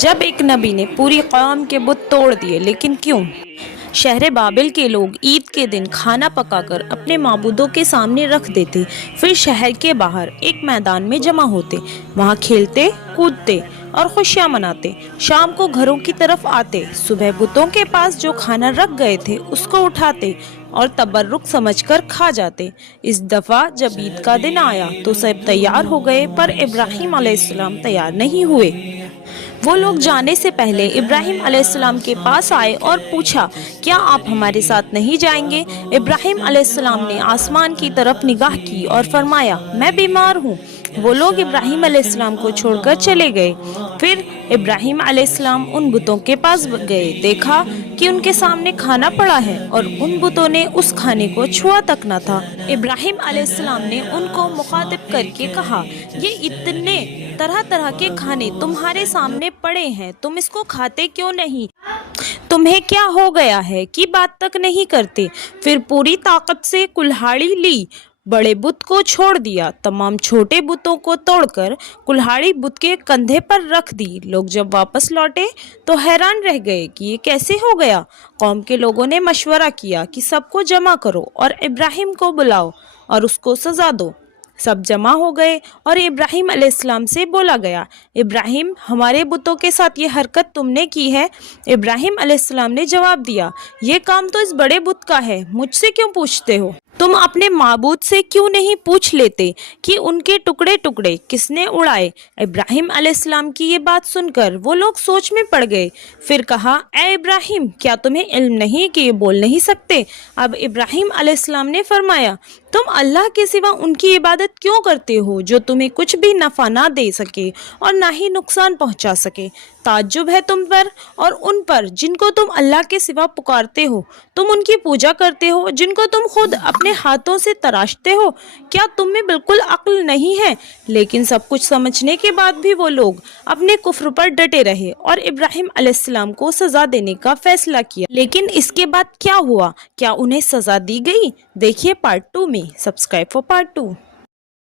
जब एक नबी ने पूरी कौम के बुत तोड़ दिए, लेकिन क्यों? शहर बाबिल के लोग ईद के दिन खाना पकाकर अपने माबूदों के सामने रख देते, फिर शहर के बाहर एक मैदान में जमा होते, वहाँ खेलते कूदते और खुशियाँ मनाते। शाम को घरों की तरफ आते, सुबह बुतों के पास जो खाना रख गए थे उसको उठाते और तबर्रुक समझकर खा जाते। इस दफ़ा जब ईद का दिन आया तो सब तैयार हो गए, पर इब्राहिम अलैहिस्सलाम तैयार नहीं हुए। वो लोग जाने से पहले इब्राहिम अलैहिस्सलाम के पास आए और पूछा, क्या आप हमारे साथ नहीं जाएंगे? इब्राहिम अलैहिस्सलाम ने आसमान की तरफ निगाह की और फरमाया, मैं बीमार हूँ। वो लोग इब्राहिम अलैहिस्सलाम को छोड़कर चले गए। फिर इब्राहिम अलैहिस्सलाम उन बुतों के पास गए, देखा कि उनके सामने खाना पड़ा है और उन बुतों ने उस खाने को छुआ तक न था। इब्राहिम अलैहिस्सलाम ने उनको मुखातिब करके कहा, ये इतने तरह तरह के खाने तुम्हारे सामने पड़े हैं, तुम इसको खाते क्यों नहीं? तुम्हें क्या हो गया है कि बात तक नहीं करते? फिर पूरी ताकत से कुल्हाड़ी ली, बड़े बुत को छोड़ दिया, तमाम छोटे बुतों को तोड़कर कुल्हाड़ी बुत के कंधे पर रख दी। लोग जब वापस लौटे तो हैरान रह गए कि ये कैसे हो गया। कौम के लोगों ने मशवरा किया कि सबको जमा करो और इब्राहिम को बुलाओ और उसको सजा दो। सब जमा हो गए और इब्राहिम अलैहिस्सलाम से बोला गया, इब्राहिम, हमारे बुतों के साथ ये हरकत तुमने की है? इब्राहिम अलैहिस्सलाम ने जवाब दिया, ये काम तो इस बड़े बुत का है, मुझसे क्यों पूछते हो? तुम अपने माबूद से क्यों नहीं पूछ लेते कि उनके टुकड़े टुकड़े किसने उड़ाए? इब्राहिम अलैहिस्सलाम की ये बात सुनकर वो लोग सोच में पड़ गए। फिर कहा, ए इब्राहिम, क्या तुम्हें इल्म नहीं कि ये बोल नहीं सकते? अब इब्राहिम अलैहिस्सलाम ने फरमाया, तुम अल्लाह के सिवा उनकी इबादत क्यों करते हो जो तुम्हें कुछ भी नफ़ा ना दे सके और ना ही नुकसान पहुंचा सके? ताज्जुब है तुम पर और उन पर जिनको तुम अल्लाह के सिवा पुकारते हो। तुम उनकी पूजा करते हो जिनको तुम खुद अपने हाथों से तराशते हो। क्या तुम में बिल्कुल अक्ल नहीं है? लेकिन सब कुछ समझने के बाद भी वो लोग अपने कुफ्र पर डटे रहे और इब्राहिम अलैहिस्सलाम को सजा देने का फैसला किया। लेकिन इसके बाद क्या हुआ? क्या उन्हें सजा दी गई? देखिए पार्ट 2 में। Subscribe for part 2।